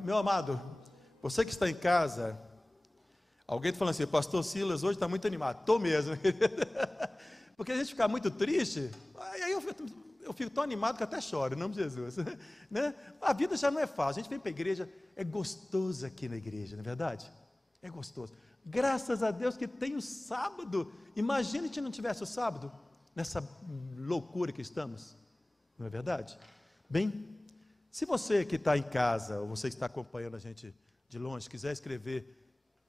Meu amado, você que está em casa, alguém está falando assim, pastor Silas hoje está muito animado. Estou mesmo. Porque a gente fica muito triste, aí eu fico tão animado que até choro, em nome de Jesus. Né? A vida já não é fácil, a gente vem para a igreja, é gostoso aqui na igreja, não é verdade? É gostoso. Graças a Deus que tem o sábado. Imagine se não tivesse o sábado, nessa loucura que estamos, não é verdade? Bem, se você que está em casa, ou você que está acompanhando a gente de longe, quiser escrever,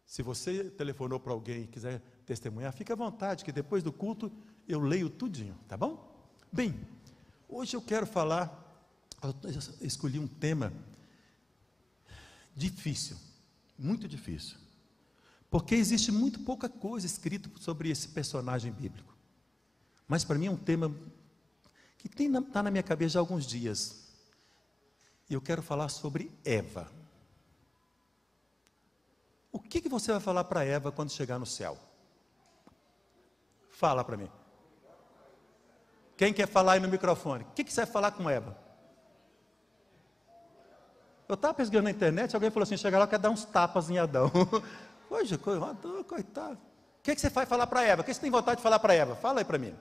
se você telefonou para alguém e quiser testemunhar, fique à vontade, que depois do culto eu leio tudinho, tá bom? Bem, hoje eu quero falar, eu escolhi um tema difícil, muito difícil, porque existe muito pouca coisa escrita sobre esse personagem bíblico, mas para mim é um tema que está na minha cabeça já há alguns dias, e eu quero falar sobre Eva. O que você vai falar para Eva quando chegar no céu? Fala para mim. Quem quer falar aí no microfone? O que você vai falar com Eva? Eu estava pesquisando na internet, alguém falou assim, chega lá, quer dar uns tapas em Adão. Hoje, coitado. O que você vai falar para Eva? O que você tem vontade de falar para Eva? Fala aí para mim.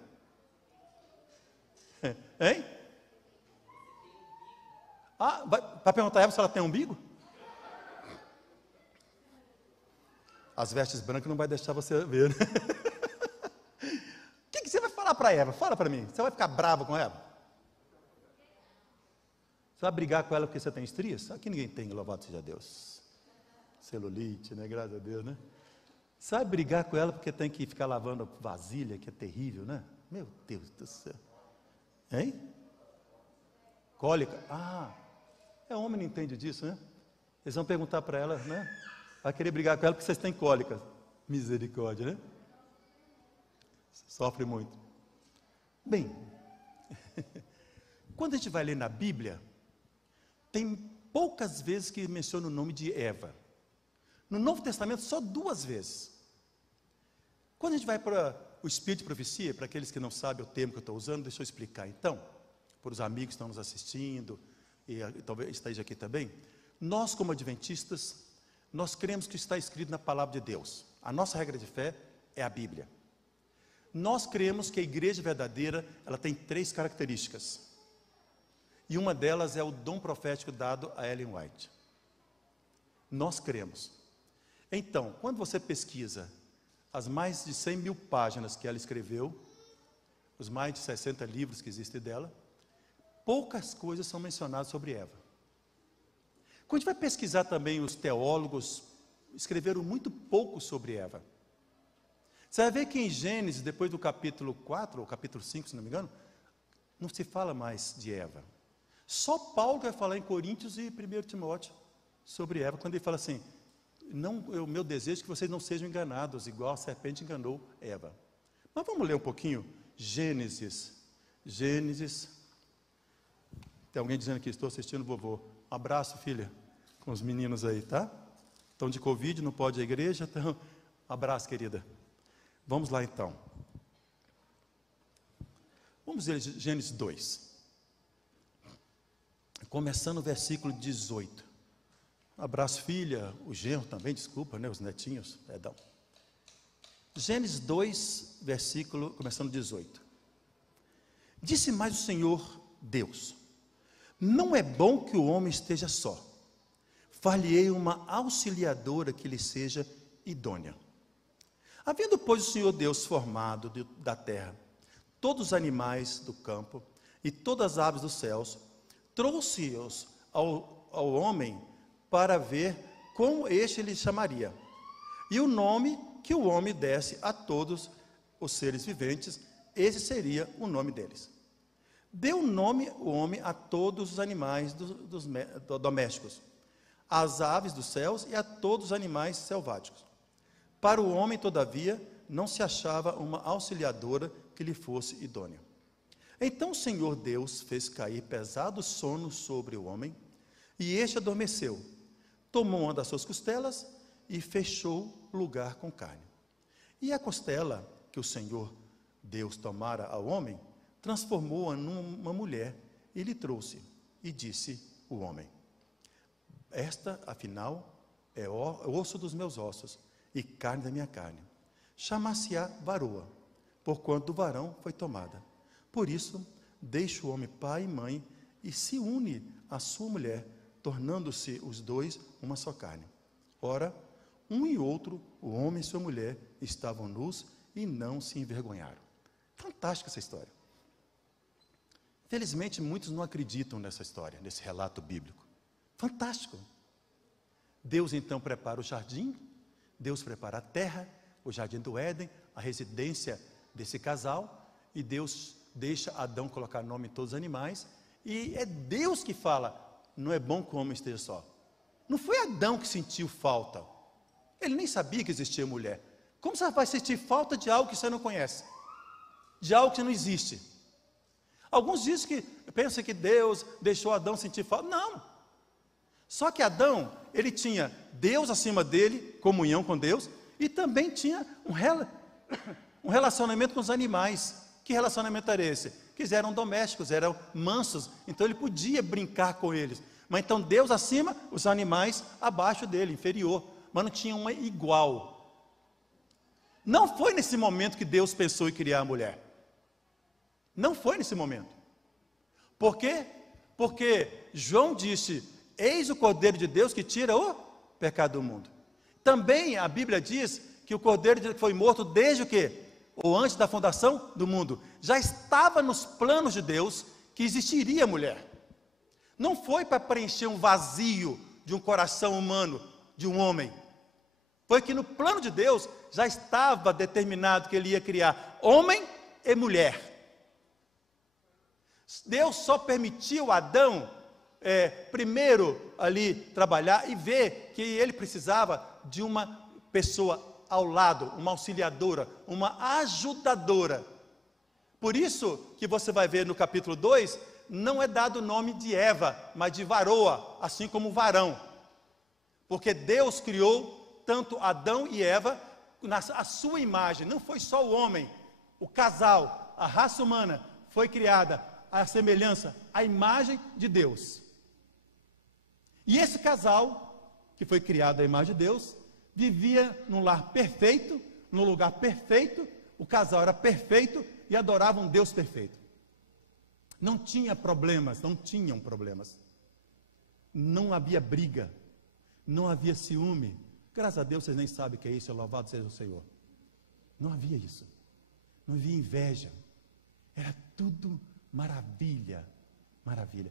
Hein? Ah, vai perguntar a Eva se ela tem umbigo? As vestes brancas não vai deixar você ver, né? O que você vai falar para Eva? Fala para mim. Você vai ficar bravo com Eva? Você vai brigar com ela porque você tem estrias? Aqui ninguém tem, louvado seja Deus. Celulite, né? Graças a Deus, né? Você vai brigar com ela porque tem que ficar lavando vasilha, que é terrível, né? Meu Deus do céu. Hein? Cólica? Ah, homem não entende disso, né? Eles vão perguntar para ela, né? Vai querer brigar com ela porque vocês têm cólica. Misericórdia, né? Sofre muito. Bem, quando a gente vai ler na Bíblia, tem poucas vezes que menciona o nome de Eva. No Novo Testamento, só 2 vezes. Quando a gente vai para o Espírito de Profecia, para aqueles que não sabem o termo que eu estou usando, deixa eu explicar então, para os amigos que estão nos assistindo, e talvez esteja aqui também. Nós, como adventistas, nós cremos que está escrito na palavra de Deus. A nossa regra de fé é a Bíblia. Nós cremos que a igreja verdadeira, ela tem 3 características. E uma delas é o dom profético dado a Ellen White. Nós cremos. Então, quando você pesquisa as mais de 100 mil páginas que ela escreveu, os mais de 60 livros que existem dela, poucas coisas são mencionadas sobre Eva. Quando a gente vai pesquisar também, os teólogos escreveram muito pouco sobre Eva. Você vai ver que em Gênesis, depois do capítulo 4, ou capítulo 5, se não me engano, não se fala mais de Eva. Só Paulo vai falar em Coríntios e 1 Timóteo sobre Eva, quando ele fala assim, o meu desejo é que vocês não sejam enganados, igual a serpente enganou Eva. Mas vamos ler um pouquinho Gênesis. Tem alguém dizendo que estou assistindo o vovô. Um abraço, filha, com os meninos aí, tá? Estão de Covid, não pode ir à igreja, então, um abraço, querida. Vamos lá, então. Vamos ler Gênesis 2. Começando o versículo 18. Um abraço, filha, o genro também, desculpa, né, os netinhos, perdão. Gênesis 2, versículo, começando 18. Disse mais o Senhor Deus, não é bom que o homem esteja só. Far-lhe-ei uma auxiliadora que lhe seja idônea. Havendo, pois, o Senhor Deus formado da terra todos os animais do campo e todas as aves dos céus, trouxe-os ao homem para ver como este lhe chamaria. E o nome que o homem desse a todos os seres viventes, esse seria o nome deles. Deu nome o homem a todos os animais domésticos, às aves dos céus e a todos os animais selváticos. Para o homem, todavia, não se achava uma auxiliadora que lhe fosse idônea. Então o Senhor Deus fez cair pesado sono sobre o homem, e este adormeceu. Tomou uma das suas costelas e fechou lugar com carne. E a costela que o Senhor Deus tomara ao homem, transformou-a numa mulher e lhe trouxe. E disse o homem: esta, afinal, é osso dos meus ossos e carne da minha carne. Chamar-se-á varoa, porquanto do varão foi tomada. Por isso, deixa o homem pai e mãe e se une à sua mulher, tornando-se os dois uma só carne. Ora, um e outro, o homem e sua mulher, estavam nus e não se envergonharam. Fantástica essa história. Felizmente, muitos não acreditam nessa história, nesse relato bíblico. Fantástico. Deus então prepara o jardim, Deus prepara a terra, o jardim do Éden, a residência desse casal, e Deus deixa Adão colocar nome em todos os animais, e é Deus que fala, não é bom que o homem esteja só. Não foi Adão que sentiu falta. Ele nem sabia que existia mulher. Como você vai sentir falta de algo que você não conhece? De algo que não existe? Alguns dizem que, pensam que Deus deixou Adão sentir falta. Não. Só que Adão, ele tinha Deus acima dele, comunhão com Deus, e também tinha um relacionamento com os animais. Que relacionamento era esse? Que eles eram domésticos, eram mansos, então ele podia brincar com eles. Mas então Deus acima, os animais abaixo dele, inferior. Mas não tinha uma igual. Não foi nesse momento que Deus pensou em criar a mulher. Não foi nesse momento. Por quê? Porque João disse, eis o Cordeiro de Deus que tira o pecado do mundo. Também a Bíblia diz que o Cordeiro de Deus foi morto desde o quê? Ou antes da fundação do mundo. Já estava nos planos de Deus que existiria mulher. Não foi para preencher um vazio de um coração humano, de um homem. Foi que no plano de Deus já estava determinado que ele ia criar homem e mulher. Deus só permitiu a Adão primeiro ali trabalhar e ver que ele precisava de uma pessoa ao lado, uma auxiliadora, uma ajudadora. Por isso que você vai ver no capítulo 2, não é dado o nome de Eva, mas de varoa, assim como varão. Porque Deus criou tanto Adão e Eva a sua imagem, não foi só o homem, o casal, a raça humana foi criada à semelhança, à imagem de Deus. E esse casal, que foi criado à imagem de Deus, vivia num lar perfeito, num lugar perfeito, o casal era perfeito e adorava um Deus perfeito. Não tinha problemas, não tinham problemas. Não havia briga, não havia ciúme. Graças a Deus vocês nem sabem o que é isso, louvado seja o Senhor. Não havia isso, não havia inveja, era tudo maravilha, maravilha.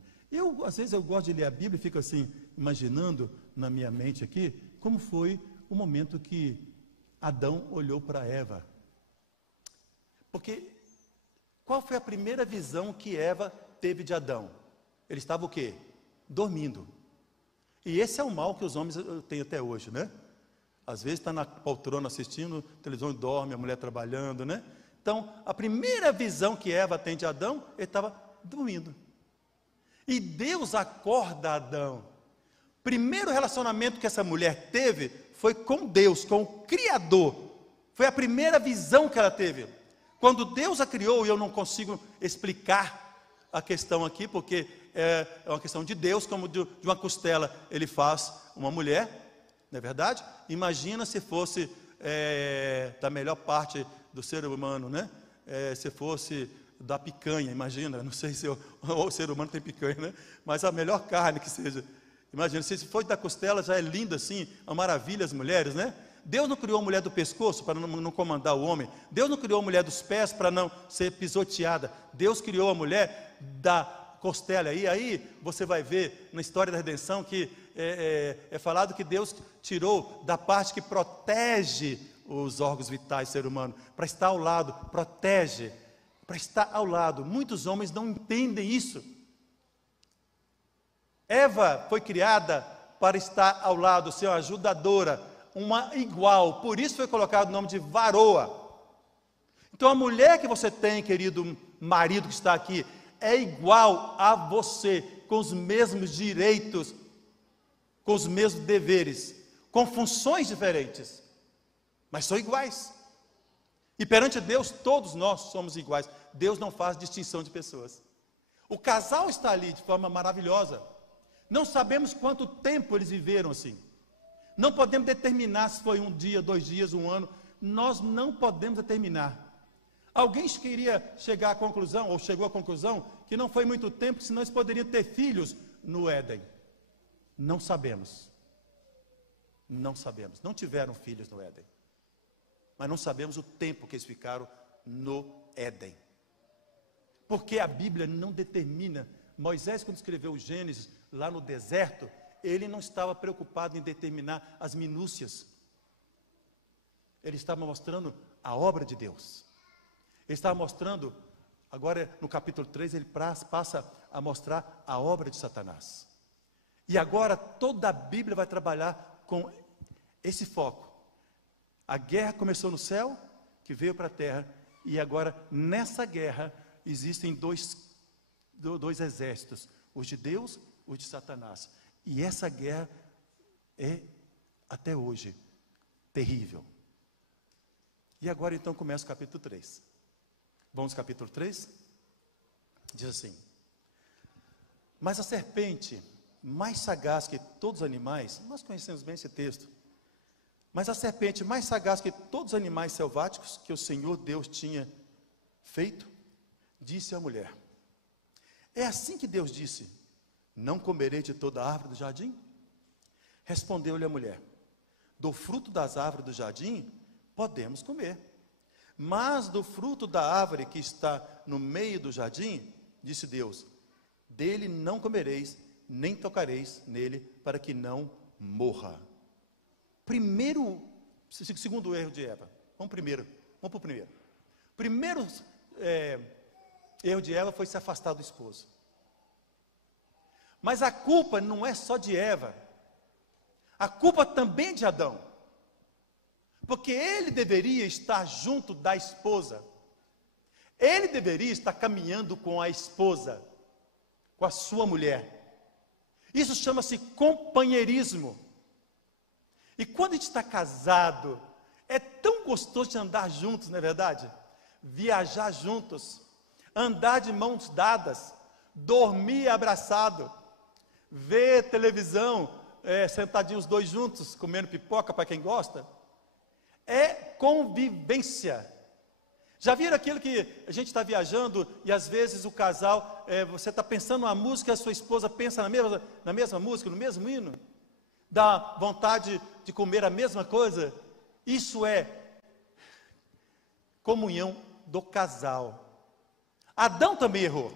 Às vezes eu gosto de ler a Bíblia e fico assim, imaginando na minha mente aqui, como foi o momento que Adão olhou para Eva. Porque, qual foi a primeira visão que Eva teve de Adão? Ele estava o quê? Dormindo. E esse é o mal que os homens têm até hoje, né? Às vezes está na poltrona assistindo televisão e dorme, a mulher trabalhando, né? Então, a primeira visão que Eva tem de Adão, ele estava dormindo. E Deus acorda Adão. Primeiro relacionamento que essa mulher teve foi com Deus, com o Criador. Foi a primeira visão que ela teve. Quando Deus a criou, e eu não consigo explicar a questão aqui, porque é uma questão de Deus, como de uma costela ele faz uma mulher, não é verdade? Imagina se fosse da melhor parte do ser humano, né? Se fosse da picanha, imagina, não sei se o ser humano tem picanha, né? Mas a melhor carne que seja. Imagina, se for da costela, já é lindo assim, uma maravilha as mulheres, né? Deus não criou a mulher do pescoço para não comandar o homem. Deus não criou a mulher dos pés para não ser pisoteada. Deus criou a mulher da costela. E aí você vai ver na história da redenção que é falado que Deus tirou da parte que protege os órgãos vitais do ser humano, para estar ao lado, protege, para estar ao lado. Muitos homens não entendem isso. Eva foi criada para estar ao lado, ser uma ajudadora, uma igual, por isso foi colocado o nome de varoa. Então a mulher que você tem, querido marido que está aqui, é igual a você, com os mesmos direitos, com os mesmos deveres, com funções diferentes, mas são iguais. E perante Deus, todos nós somos iguais. Deus não faz distinção de pessoas. O casal está ali de forma maravilhosa. Não sabemos quanto tempo eles viveram assim. Não podemos determinar se foi 1 dia, 2 dias, 1 ano. Nós não podemos determinar. Alguém queria chegar à conclusão, ou chegou à conclusão, que não foi muito tempo, senão eles poderiam ter filhos no Éden. Não sabemos. Não sabemos. Não tiveram filhos no Éden. Mas não sabemos o tempo que eles ficaram no Éden. Porque a Bíblia não determina. Moisés, quando escreveu o Gênesis, lá no deserto, ele não estava preocupado em determinar as minúcias. Ele estava mostrando a obra de Deus. Ele estava mostrando, agora no capítulo 3, ele passa a mostrar a obra de Satanás. E agora toda a Bíblia vai trabalhar com esse foco. A guerra começou no céu, que veio para a terra, e agora nessa guerra existem dois exércitos, os de Deus, os de Satanás. E essa guerra é, até hoje, terrível. E agora então começa o capítulo 3. Vamos ao capítulo 3? Diz assim: mas a serpente, mais sagaz que todos os animais, nós conhecemos bem esse texto, mas a serpente mais sagaz que todos os animais selváticos que o Senhor Deus tinha feito, disse à mulher: é assim que Deus disse, não comerei de toda a árvore do jardim? Respondeu-lhe a mulher: do fruto das árvores do jardim podemos comer, mas do fruto da árvore que está no meio do jardim, disse Deus, dele não comereis, nem tocareis nele, para que não morra. Segundo erro de Eva. Vamos para o primeiro. Primeiro erro de Eva foi se afastar do esposo. Mas a culpa não é só de Eva. A culpa também é de Adão. Porque ele deveria estar junto da esposa. Ele deveria estar caminhando com a esposa, com a sua mulher. Isso chama-se companheirismo. E quando a gente está casado, é tão gostoso de andar juntos, não é verdade? Viajar juntos, andar de mãos dadas, dormir abraçado, ver televisão, sentadinhos os dois juntos, comendo pipoca para quem gosta. É convivência. Já viram aquilo que a gente está viajando e às vezes o casal, você está pensando uma música e a sua esposa pensa na mesma música, no mesmo hino? Dá vontade de comer a mesma coisa? Isso é comunhão do casal. Adão também errou.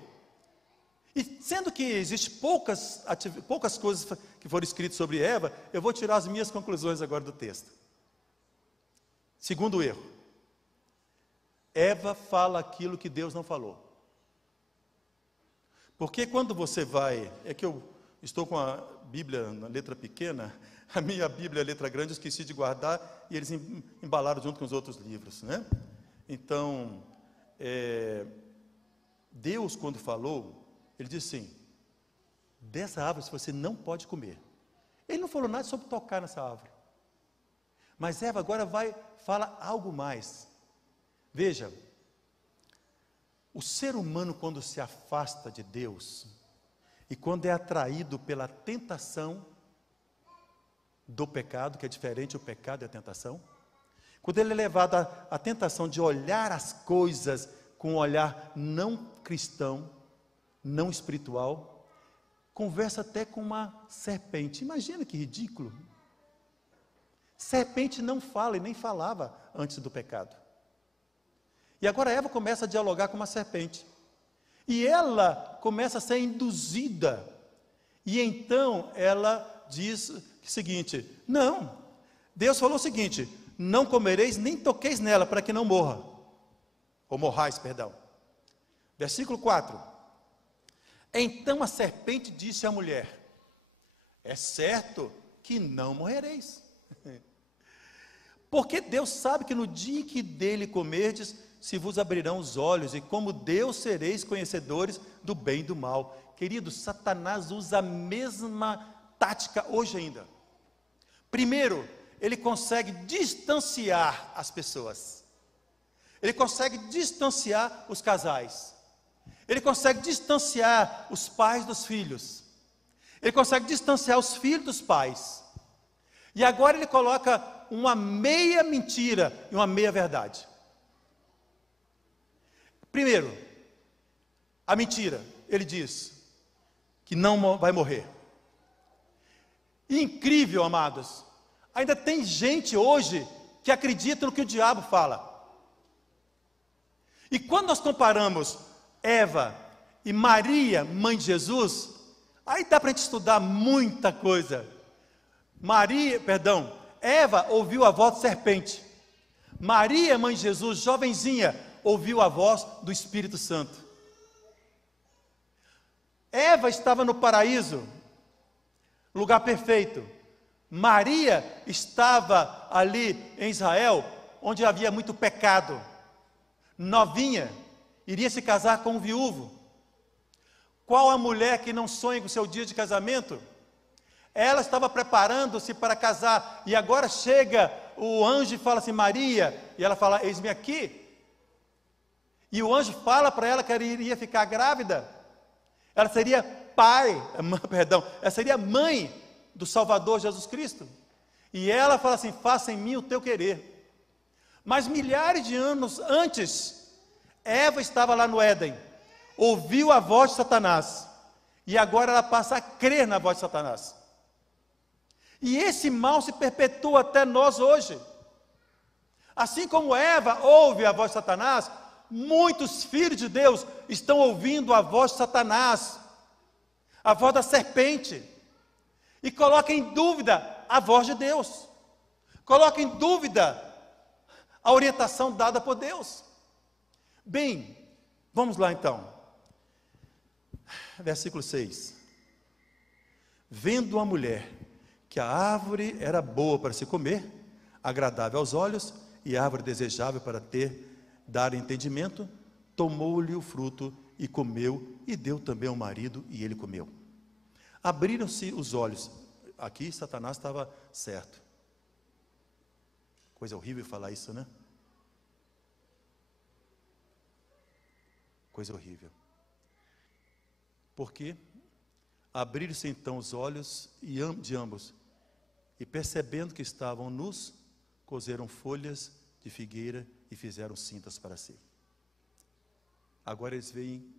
E sendo que existe poucas coisas que foram escritas sobre Eva, eu vou tirar as minhas conclusões agora do texto. Segundo erro, Eva fala aquilo que Deus não falou. Porque quando você vai, é que eu estou com a Bíblia na letra pequena, a minha Bíblia, a letra grande, eu esqueci de guardar, e eles embalaram junto com os outros livros, né? Então, Deus quando falou, Ele disse assim, dessa árvore você não pode comer. Ele não falou nada sobre tocar nessa árvore. Mas Eva agora fala algo mais. Veja, o ser humano quando se afasta de Deus, e quando é atraído pela tentação do pecado, que é diferente o pecado e a tentação, quando ele é levado à tentação de olhar as coisas com um olhar não cristão, não espiritual, conversa até com uma serpente. Imagina que ridículo. Serpente não fala e nem falava antes do pecado. E agora Eva começa a dialogar com uma serpente. E ela começa a ser induzida. E então ela diz o seguinte, não, Deus falou o seguinte, não comereis nem toqueis nela para que não morra. Ou morrais, perdão. Versículo 4. Então a serpente disse à mulher, é certo que não morrereis. Porque Deus sabe que no dia em que dele comerdes, se vos abrirão os olhos, e como Deus sereis conhecedores do bem e do mal. Querido, Satanás usa a mesma tática hoje ainda. Primeiro, ele consegue distanciar as pessoas. Ele consegue distanciar os casais. Ele consegue distanciar os pais dos filhos. Ele consegue distanciar os filhos dos pais. E agora ele coloca uma meia mentira e uma meia verdade. Primeiro, a mentira. Ele diz que não vai morrer. Incrível, amados. Ainda tem gente hoje que acredita no que o diabo fala. E quando nós comparamos Eva e Maria, mãe de Jesus, aí dá para a gente estudar muita coisa. Eva ouviu a voz de serpente. Maria, mãe de Jesus, jovenzinha, ouviu a voz do Espírito Santo. Eva estava no paraíso, lugar perfeito. Maria estava ali em Israel, onde havia muito pecado. Novinha, iria se casar com um viúvo. Qual a mulher que não sonha com o seu dia de casamento? Ela estava preparando-se para casar, e agora chega o anjo e fala assim, Maria, e ela fala, eis-me aqui. E o anjo fala para ela que ela iria ficar grávida. Ela seria ela seria mãe do Salvador Jesus Cristo. E ela fala assim, faça em mim o teu querer. Mas milhares de anos antes, Eva estava lá no Éden, ouviu a voz de Satanás, e agora ela passa a crer na voz de Satanás. E esse mal se perpetua até nós hoje. Assim como Eva ouve a voz de Satanás, muitos filhos de Deus estão ouvindo a voz de Satanás, a voz da serpente, e colocam em dúvida a voz de Deus, colocam em dúvida a orientação dada por Deus. Bem, vamos lá então. Versículo 6. Vendo a mulher que a árvore era boa para se comer, agradável aos olhos, e árvore desejável para dar entendimento, tomou-lhe o fruto e comeu, e deu também ao marido, e ele comeu. Abriram-se os olhos. Aqui Satanás estava certo. Coisa horrível falar isso, né? Coisa horrível. Porque abriram-se então os olhos de ambos, e percebendo que estavam nus, coseram folhas de figueira e fizeram cintas para si. Agora eles veem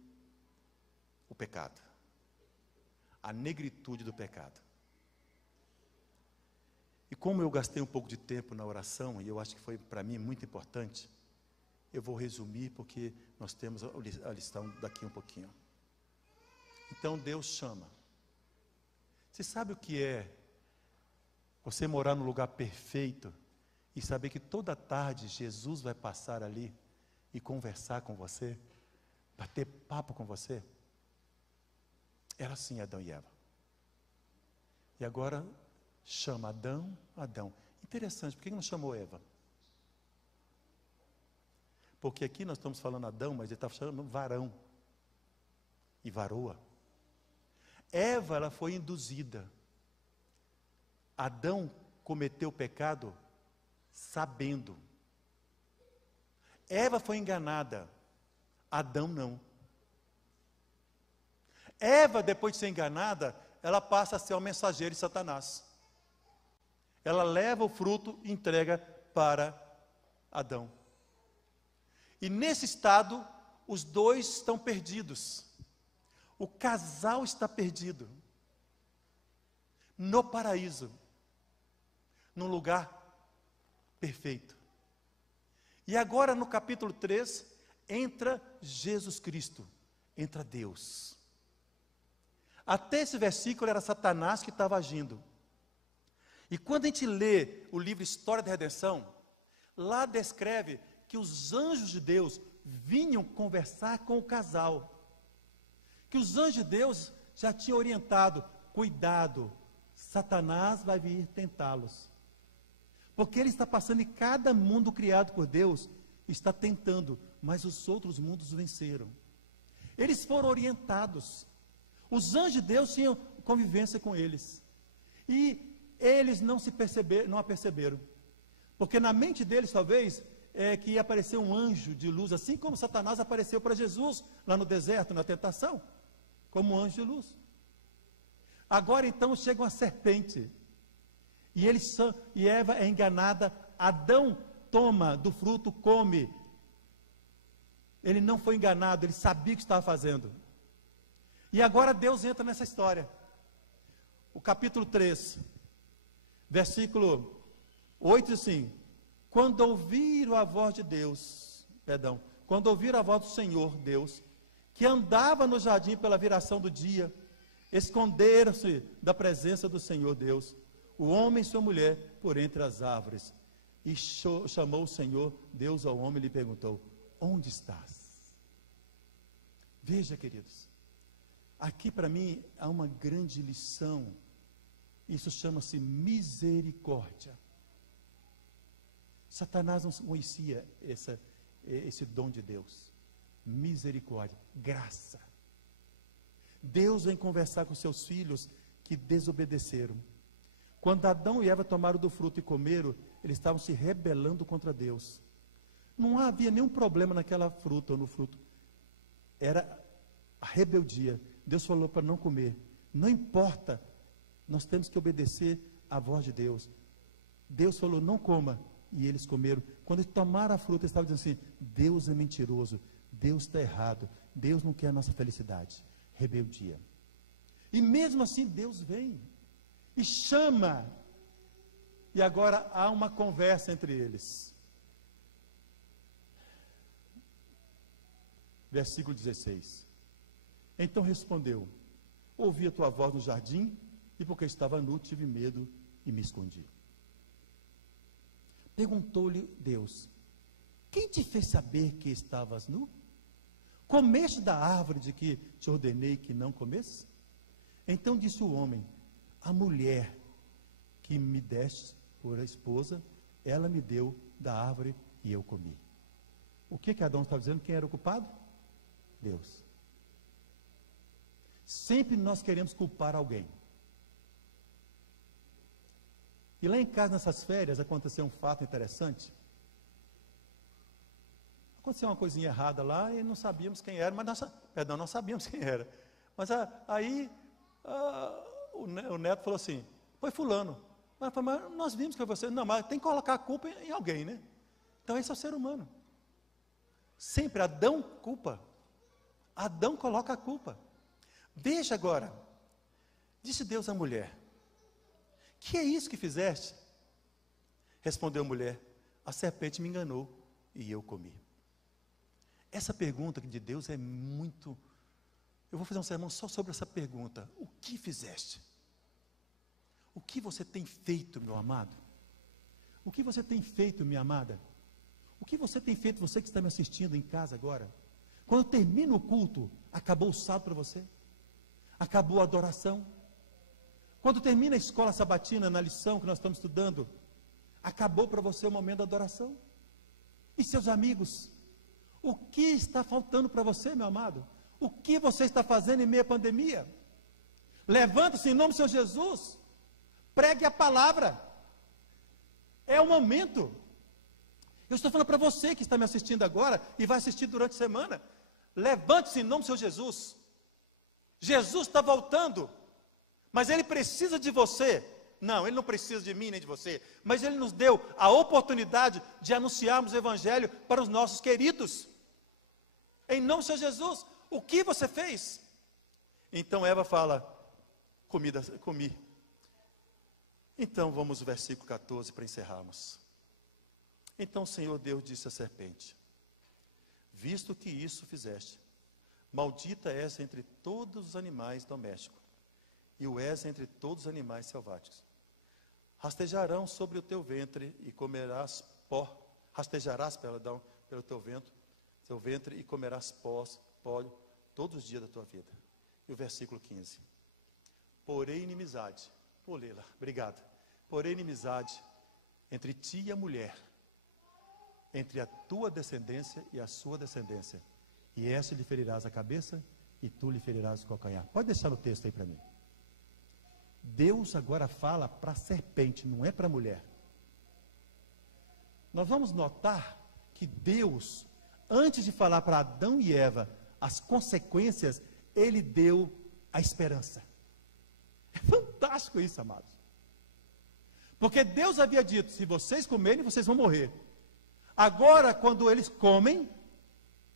o pecado, a negritude do pecado. E como eu gastei um pouco de tempo na oração, e eu acho que foi para mim muito importante, eu vou resumir porque nós temos a lição daqui um pouquinho. Então Deus chama. Você sabe o que é você morar num lugar perfeito e saber que toda tarde Jesus vai passar ali e conversar com você, bater papo com você? Era assim Adão e Eva. E agora chama Adão, Adão. Interessante, por que não chamou Eva? Porque aqui nós estamos falando Adão, mas ele está chamando varão e varoa. Eva, ela foi induzida. Adão cometeu o pecado sabendo. Eva foi enganada, Adão não. Eva, depois de ser enganada, ela passa a ser uma mensageira de Satanás. Ela leva o fruto e entrega para Adão. E nesse estado, os dois estão perdidos. O casal está perdido. No paraíso. Num lugar perfeito. E agora no capítulo 3, entra Jesus Cristo. Entra Deus. Até esse versículo era Satanás que estava agindo. E quando a gente lê o livro História da Redenção, lá descreve que os anjos de Deus vinham conversar com o casal. Que os anjos de Deus já tinham orientado, cuidado, Satanás vai vir tentá-los. Porque ele está passando, e cada mundo criado por Deus está tentando, mas os outros mundos venceram. Eles foram orientados. Os anjos de Deus tinham convivência com eles. E eles não a perceberam. Porque na mente deles, talvez, que ia aparecer um anjo de luz, assim como Satanás apareceu para Jesus, lá no deserto, na tentação, como um anjo de luz. Agora então chega uma serpente. E Eva é enganada. Adão toma do fruto, come. Ele não foi enganado, ele sabia o que estava fazendo. E agora Deus entra nessa história. O capítulo 3, versículo 8 diz assim: quando ouviram a voz de Deus, quando ouviram a voz do Senhor Deus, que andava no jardim pela viração do dia, esconderam-se da presença do Senhor Deus, o homem e sua mulher, por entre as árvores. E chamou o Senhor Deus ao homem e lhe perguntou: onde estás? Veja, queridos, aqui para mim há uma grande lição. Isso chama-se misericórdia. Satanás não conhecia esse dom de Deus. Misericórdia, graça. Deus vem conversar com seus filhos que desobedeceram. Quando Adão e Eva tomaram do fruto e comeram, eles estavam se rebelando contra Deus. Não havia nenhum problema naquela fruta ou no fruto. Era a rebeldia. Deus falou para não comer. Não importa, nós temos que obedecer à voz de Deus. Deus falou: não coma. E eles comeram. Quando eles tomaram a fruta, eles estavam dizendo assim: Deus é mentiroso, Deus está errado, Deus não quer a nossa felicidade. Rebeldia. E mesmo assim Deus vem e chama. E agora há uma conversa entre eles. Versículo 16. Então respondeu: ouvi a tua voz no jardim, e porque estava nu, tive medo e me escondi. Perguntou-lhe Deus: quem te fez saber que estavas nu? Comeste da árvore de que te ordenei que não comesse? Então disse o homem: a mulher que me deste por esposa, ela me deu da árvore e eu comi. O que Adão estava dizendo? Quem era o culpado? Deus. Sempre nós queremos culpar alguém. E lá em casa, nessas férias, aconteceu um fato interessante. Aconteceu uma coisinha errada lá e não sabíamos quem era, mas nós sabíamos quem era. Mas aí o neto falou assim: foi fulano. Mas nós vimos que foi você. Não, mas tem que colocar a culpa em alguém, né? Então esse é o ser humano. Sempre Adão culpa. Adão coloca a culpa. Veja agora, disse Deus à mulher: que é isso que fizeste? Respondeu a mulher: a serpente me enganou e eu comi. Essa pergunta de Deus é muito... Eu vou fazer um sermão só sobre essa pergunta. O que fizeste? O que você tem feito, meu amado? O que você tem feito, minha amada? O que você tem feito, você que está me assistindo em casa agora? Quando termina o culto, acabou o sábado para você? Acabou a adoração? Quando termina a escola sabatina, na lição que nós estamos estudando, acabou para você o momento da adoração? E seus amigos? O que está faltando para você, meu amado? O que você está fazendo em meio à pandemia? Levanta-se em nome do Senhor Jesus. Pregue a palavra. É o momento. Eu estou falando para você que está me assistindo agora e vai assistir durante a semana. Levante-se em nome do Senhor Jesus. Jesus está voltando. Mas Ele precisa de você. Não, Ele não precisa de mim nem de você. Mas Ele nos deu a oportunidade de anunciarmos o Evangelho para os nossos queridos. Em nome do Senhor Jesus, o que você fez? Então Eva fala: comi. Então vamos ao versículo 14 para encerrarmos. Então o Senhor Deus disse à serpente: visto que isso fizeste, maldita és entre todos os animais domésticos, e o és entre todos os animais selváticos. Rastejarão sobre o teu ventre e comerás pó. Rastejarás, pelo teu ventre e comerás pó todos os dias da tua vida. E o versículo 15. Porém inimizade, vou ler lá, obrigado. Porém inimizade entre ti e a mulher, entre a tua descendência e a sua descendência, e esta lhe ferirás a cabeça e tu lhe ferirás o calcanhar. Pode deixar no texto aí para mim. Deus agora fala para a serpente, não é para a mulher. Nós vamos notar que Deus, antes de falar para Adão e Eva as consequências, Ele deu a esperança. fantástico isso, amados. Porque Deus havia dito, se vocês comerem, vocês vão morrer. Agora, quando eles comem,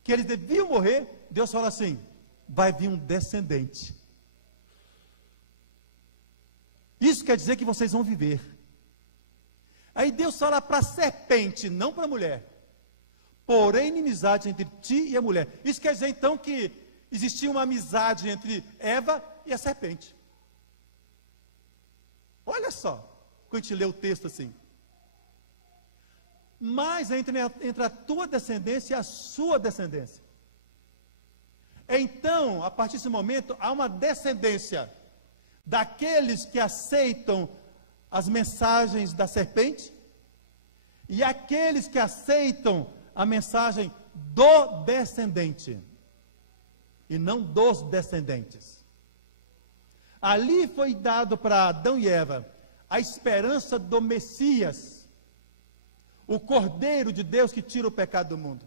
que eles deviam morrer, Deus fala assim, vai vir um descendente. Isso quer dizer que vocês vão viver. Aí Deus fala para a serpente, não para a mulher. Porém, inimizade entre ti e a mulher. Isso quer dizer então que existia uma amizade entre Eva e a serpente. Olha só, quando a gente lê o texto assim. Mas entre a tua descendência e a sua descendência. Então, a partir desse momento, há uma descendência daqueles que aceitam as mensagens da serpente e aqueles que aceitam a mensagem do descendente e não dos descendentes. Ali foi dado para Adão e Eva a esperança do Messias, o Cordeiro de Deus que tira o pecado do mundo.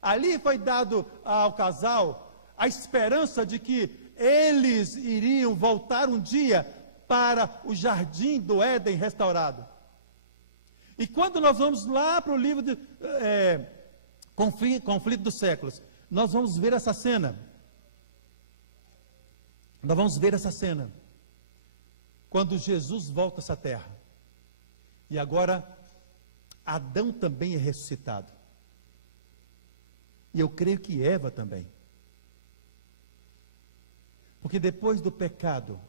Ali foi dado ao casal a esperança de que eles iriam voltar um dia para o jardim do Éden restaurado. E quando nós vamos lá para o livro de Conflito dos Séculos, nós vamos ver essa cena. Nós vamos ver essa cena. Quando Jesus volta a essa terra. E agora, Adão também é ressuscitado. E eu creio que Eva também. Porque depois do pecado,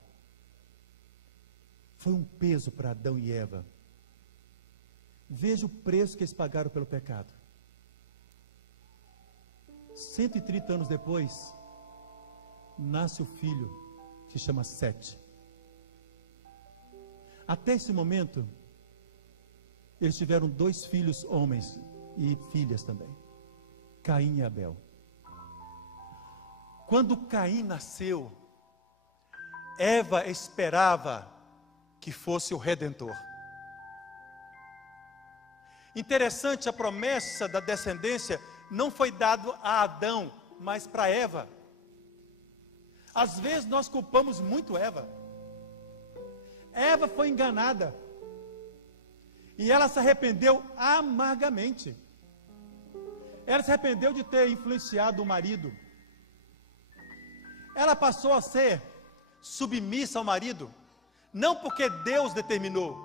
foi um peso para Adão e Eva. Veja o preço que eles pagaram pelo pecado. 130 anos depois, nasce o filho, que se chama Sete. Até esse momento, eles tiveram 2 filhos homens e filhas também, Caim e Abel. Quando Caim nasceu, Eva esperava que fosse o Redentor. Interessante, a promessa da descendência não foi dada a Adão, mas para Eva. Às vezes nós culpamos muito Eva. Eva foi enganada. E ela se arrependeu amargamente. Ela se arrependeu de ter influenciado o marido. Ela passou a ser submissa ao marido. Não porque Deus determinou,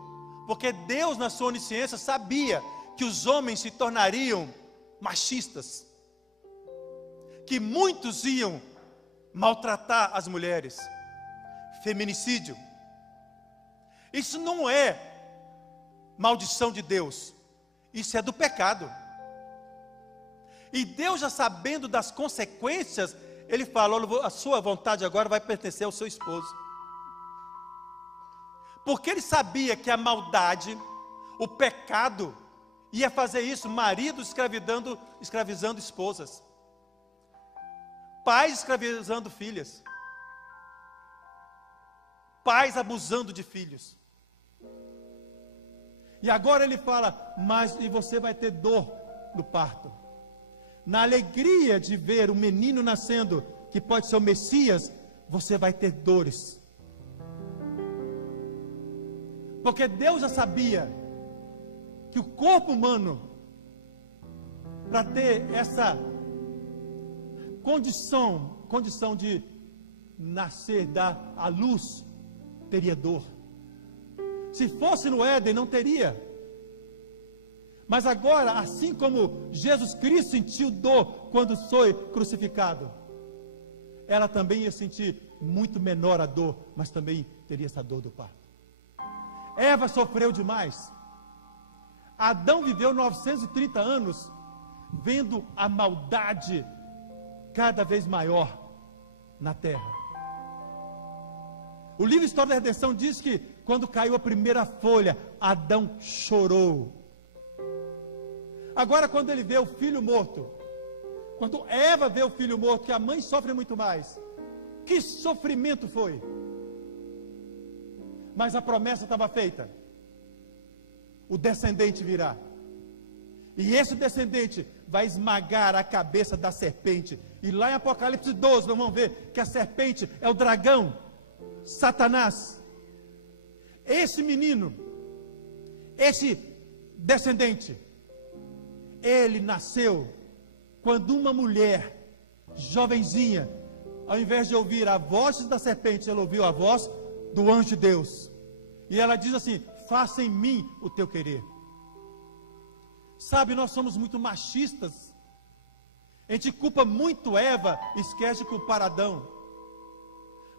porque Deus, na sua onisciência, sabia que os homens se tornariam machistas, que muitos iam maltratar as mulheres, feminicídio. Isso não é maldição de Deus, isso é do pecado. E Deus, já sabendo das consequências, Ele fala, olha, a sua vontade agora vai pertencer ao seu esposo. Porque Ele sabia que a maldade, o pecado, ia fazer isso, maridos escravizando esposas, pais escravizando filhas, pais abusando de filhos. E agora Ele fala, mas e você vai ter dor no parto. Na alegria de ver o menino nascendo, que pode ser o Messias, você vai ter dores. Porque Deus já sabia que o corpo humano, para ter essa condição de nascer, dar à luz, teria dor. Se fosse no Éden, não teria. Mas agora, assim como Jesus Cristo sentiu dor quando foi crucificado, ela também ia sentir muito menor a dor, mas também teria essa dor do parto. Eva sofreu demais. Adão viveu 930 anos vendo a maldade cada vez maior na terra. O livro História da Redenção diz que quando caiu a primeira folha, Adão chorou. Agora, quando ele vê o filho morto, quando Eva vê o filho morto, que a mãe sofre muito mais, que sofrimento foi? Mas a promessa estava feita. O descendente virá. E esse descendente vai esmagar a cabeça da serpente. E lá em Apocalipse 12, nós vamos ver que a serpente é o dragão, Satanás. esse menino, esse descendente, ele nasceu quando uma mulher, jovenzinha, ao invés de ouvir a voz da serpente, ela ouviu a voz do anjo de Deus. E ela diz assim: faça em mim o teu querer. Sabe, nós somos muito machistas. A gente culpa muito Eva, esquece de culpar Adão.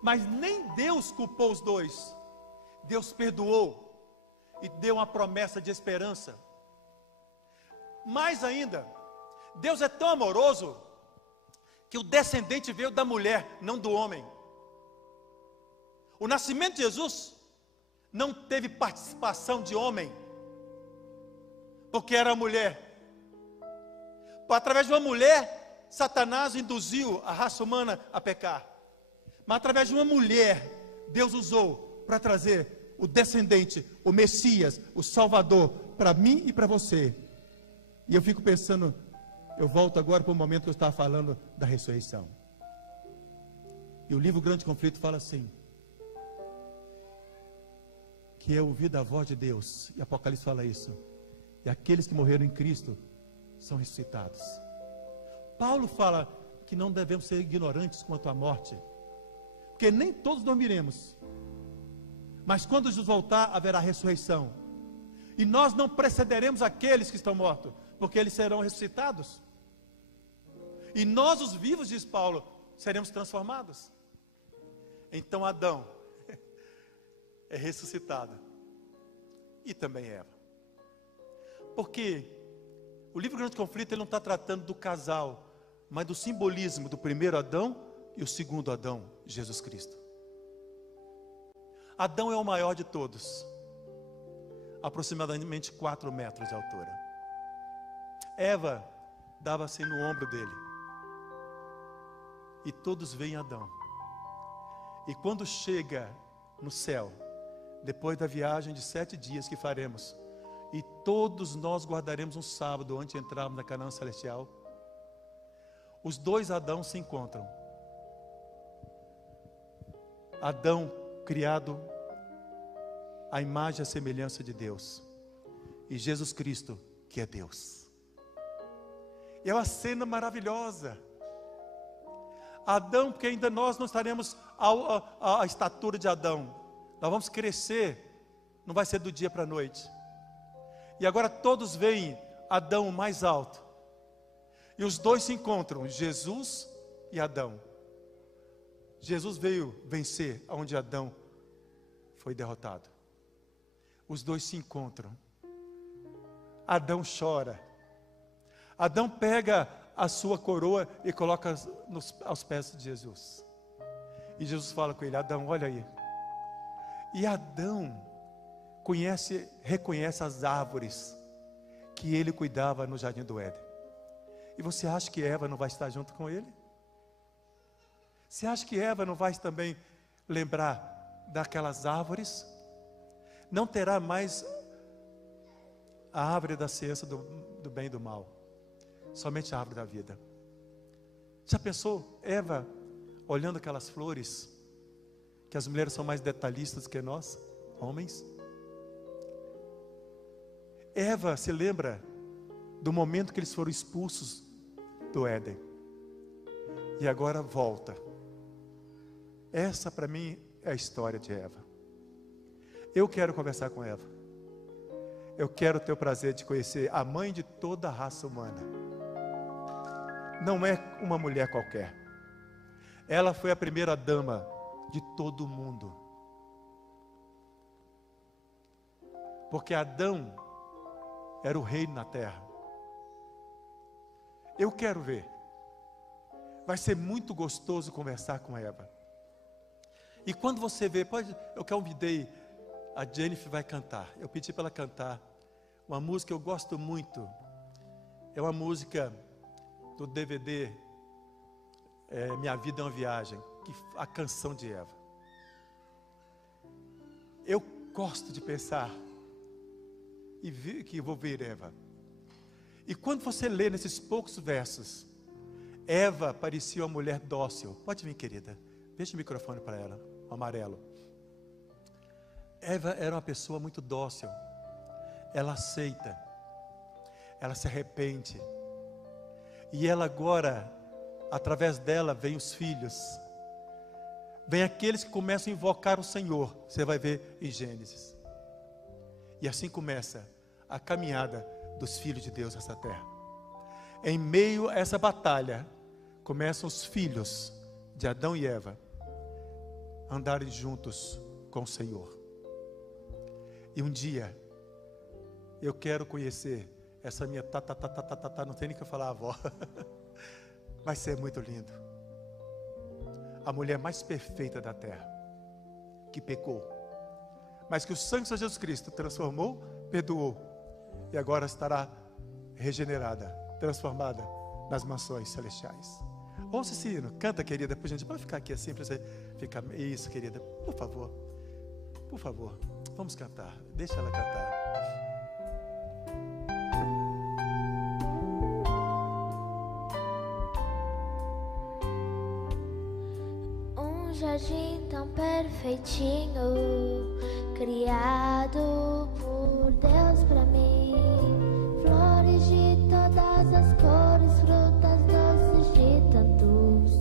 Mas nem Deus culpou os dois. Deus perdoou e deu uma promessa de esperança. Mais ainda, Deus é tão amoroso que o descendente veio da mulher, não do homem. O nascimento de Jesus não teve participação de homem, porque era mulher. Através de uma mulher, Satanás induziu a raça humana a pecar. Mas através de uma mulher, Deus usou para trazer o descendente, o Messias, o Salvador, para mim e para você. E eu fico pensando, eu volto agora para o momento que eu estava falando da ressurreição. E o livro Grande Conflito fala assim, que é ouvir a voz de Deus, e Apocalipse fala isso, e aqueles que morreram em Cristo são ressuscitados. Paulo fala que não devemos ser ignorantes quanto à morte, porque nem todos dormiremos, mas quando Jesus voltar haverá ressurreição, e nós não precederemos aqueles que estão mortos, porque eles serão ressuscitados, e nós os vivos, diz Paulo, seremos transformados. Então Adão é ressuscitado, e também Eva, porque o livro Grande Conflito ele não está tratando do casal, mas do simbolismo do primeiro Adão e o segundo Adão, Jesus Cristo. Adão é o maior de todos, aproximadamente 4 metros de altura. Eva dava-se no ombro dele, e todos veem Adão. E quando chega no céu, depois da viagem de 7 dias que faremos, e todos nós guardaremos um sábado antes de entrarmos na Canaã Celestial, os dois Adão se encontram. Adão criado à imagem e à semelhança de Deus, e Jesus Cristo que é Deus. E é uma cena maravilhosa. Adão, porque ainda nós não estaremos à estatura de Adão, nós vamos crescer, não vai ser do dia para a noite. E agora todos veem Adão mais alto, e os dois se encontram, Jesus e Adão. Jesus veio vencer onde Adão foi derrotado. Os dois se encontram. Adão chora. Adão pega a sua coroa e coloca aos pés de Jesus. E Jesus fala com ele: Adão, olha aí. E Adão reconhece as árvores que ele cuidava no jardim do Éden. E você acha que Eva não vai estar junto com ele? Você acha que Eva não vai também lembrar daquelas árvores? Não terá mais a árvore da ciência do bem e do mal, somente a árvore da vida. Já pensou Eva olhando aquelas flores, que as mulheres são mais detalhistas que nós, homens? Eva se lembra do momento que eles foram expulsos do Éden, e agora volta. Essa para mim é a história de Eva. Eu quero conversar com Eva. Eu quero ter o prazer de conhecer a mãe de toda a raça humana. Não é uma mulher qualquer. Ela foi a primeira dama de todo o mundo. Porque Adão era o rei na terra. Eu quero ver. Vai ser muito gostoso conversar com Eva. E quando você vê, eu convidei, a Jennifer vai cantar. Eu pedi para ela cantar uma música que eu gosto muito. É uma música do DVD Minha Vida é uma Viagem, a canção de Eva. Eu gosto de pensar e ver que eu vou ver Eva. E quando você lê nesses poucos versos, Eva parecia uma mulher dócil. Pode vir, querida, deixa o microfone para ela, o amarelo. Eva era uma pessoa muito dócil. Ela aceita. Ela se arrepende. E ela agora, através dela, vem os filhos. Vem aqueles que começam a invocar o Senhor. Você vai ver em Gênesis. E assim começa a caminhada dos filhos de Deus nessa terra. Em meio a essa batalha, começam os filhos de Adão e Eva a andarem juntos com o Senhor. E um dia, eu quero conhecer essa minha não tem nem que eu falar avó. Vai ser muito lindo. A mulher mais perfeita da terra, que pecou, mas que o sangue de Jesus Cristo transformou, perdoou, e agora estará regenerada, transformada nas mansões celestiais. Ouça esse hino, canta, querida, depois, gente, pode ficar aqui assim, para você ficar, isso, querida, por favor, vamos cantar, deixa ela cantar. Jardim tão perfeitinho, criado por Deus pra mim. Flores de todas as cores, frutas doces de tantos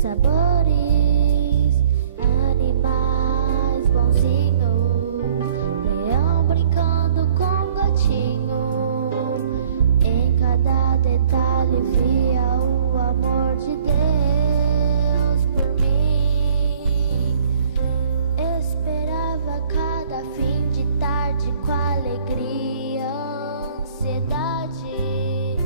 sabores, animais bonzinhos, leão brincando com gatinho. Em cada detalhe via o amor de Deus por mim. Cada fim de tarde com alegria, ansiedade,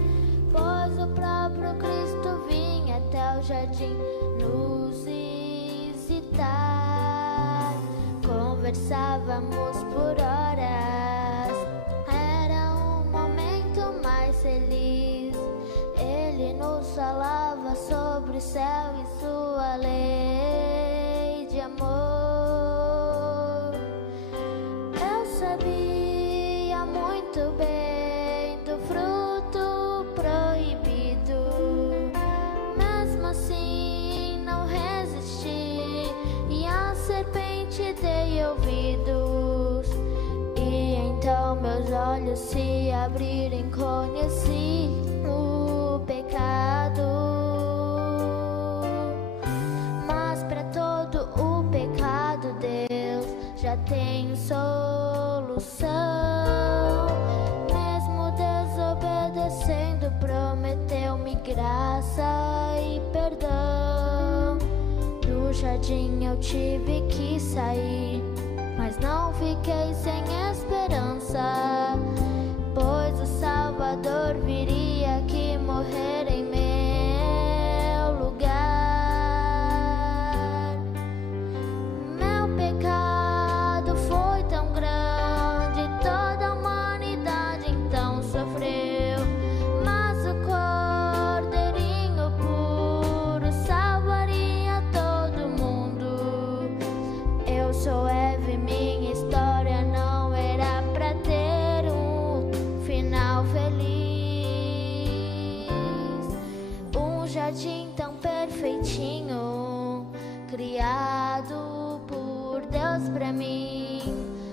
pois o próprio Cristo vinha até o jardim nos visitar. Conversávamos por horas, era um momento mais feliz. Ele nos falava sobre o céu e sua lei de amor. Sabia muito bem do fruto proibido, mesmo assim não resisti, e a serpente dei ouvidos, e então meus olhos se abriram, conheci o pecado. Mas para todo o pecado Deus já tem solução. Mesmo desobedecendo, prometeu-me graça e perdão. Do jardim eu tive que sair, mas não fiquei sem esperança, pois o Salvador viria aqui morrer em meu lugar. Meu pecado foi tão grande, toda a humanidade então sofreu, mas o Cordeirinho puro salvaria todo mundo. Eu sou Eva e minha história não era pra ter um final feliz. Um jardim tão perfeitinho, criado por Deus pra mim.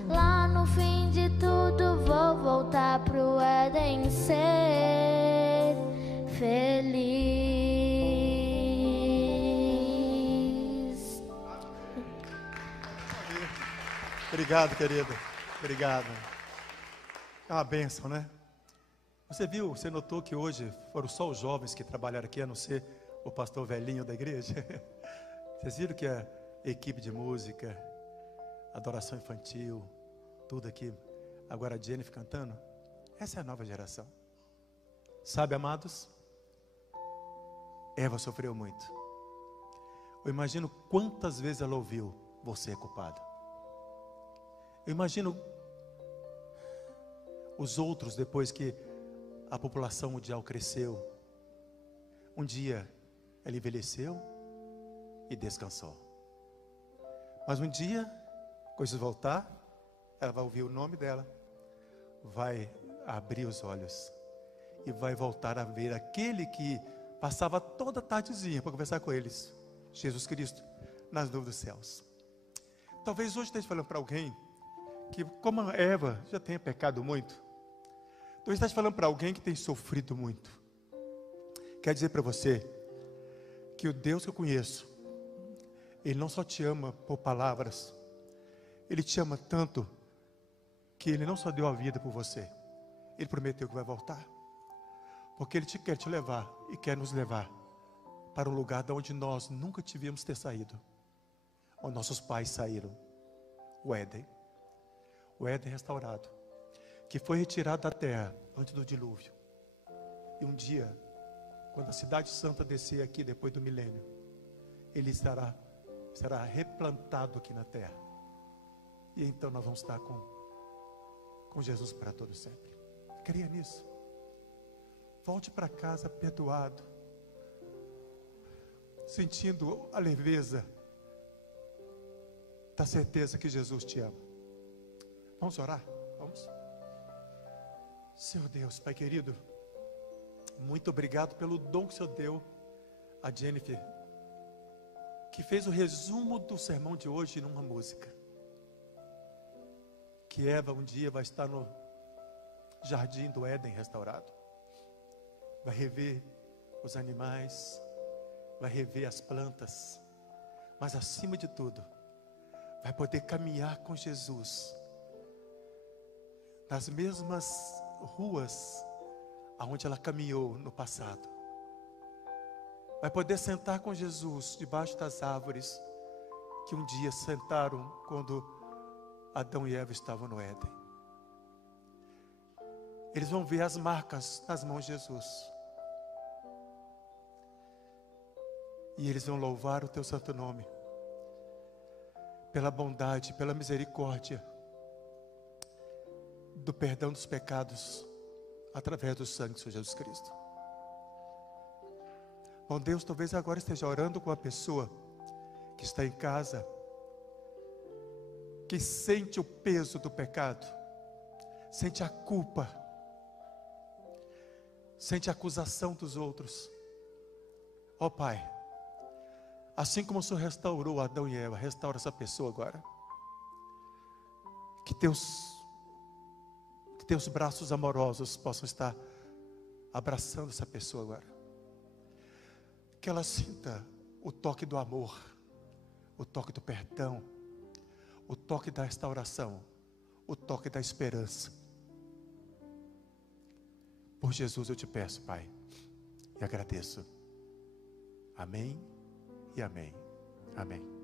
Lá no fim de tudo vou voltar pro Éden ser feliz. Obrigado, querida. Obrigado. É uma bênção, né? Você viu, você notou que hoje foram só os jovens que trabalharam aqui, a não ser o pastor velhinho da igreja? Vocês viram que a equipe de música, adoração infantil, tudo aqui, agora a Jennifer cantando? Essa é a nova geração. Sabe, amados? Eva sofreu muito. Eu imagino quantas vezes ela ouviu: você é culpado. Eu imagino os outros, depois que a população mundial cresceu, um dia ela envelheceu e descansou. Mas um dia, coisas voltar, ela vai ouvir o nome dela, vai abrir os olhos e vai voltar a ver aquele que passava toda a tardezinha para conversar com eles, Jesus Cristo, nas nuvens dos céus. Talvez hoje esteja falando para alguém que como a Eva já tenha pecado muito, então está falando para alguém que tem sofrido muito. Quer dizer para você que o Deus que eu conheço, Ele não só te ama por palavras, Ele te ama tanto que Ele não só deu a vida por você, Ele prometeu que vai voltar. Porque Ele quer te levar e quer nos levar para um lugar de onde nós nunca devíamos ter saído, onde nossos pais saíram, o Éden restaurado, que foi retirado da terra antes do dilúvio. E um dia, quando a cidade santa descer aqui depois do milênio, ele será replantado aqui na terra. E então nós vamos estar com Jesus para todo sempre. Creia nisso. Volte para casa perdoado, sentindo a leveza da certeza que Jesus te ama. Vamos orar? Vamos? Senhor Deus, Pai querido, muito obrigado pelo dom que o Senhor deu a Jennifer, que fez o resumo do sermão de hoje numa música. Que Eva um dia vai estar no jardim do Éden restaurado, vai rever os animais, vai rever as plantas, mas acima de tudo, vai poder caminhar com Jesus nas mesmas ruas aonde ela caminhou no passado. Vai poder sentar com Jesus debaixo das árvores que um dia sentaram quando Adão e Eva estavam no Éden. Eles vão ver as marcas nas mãos de Jesus. E eles vão louvar o teu santo nome pela bondade, pela misericórdia, do perdão dos pecados através do sangue de Senhor Jesus Cristo. Bom Deus, talvez agora esteja orando com a pessoa que está em casa, que sente o peso do pecado, sente a culpa, sente a acusação dos outros. Ó Pai, assim como o Senhor restaurou Adão e Eva, restaura essa pessoa agora. Que teus braços amorosos possam estar abraçando essa pessoa agora. Que ela sinta o toque do amor, o toque do perdão, o toque da restauração, o toque da esperança. Por Jesus eu te peço, Pai, e agradeço. Amém e amém. Amém.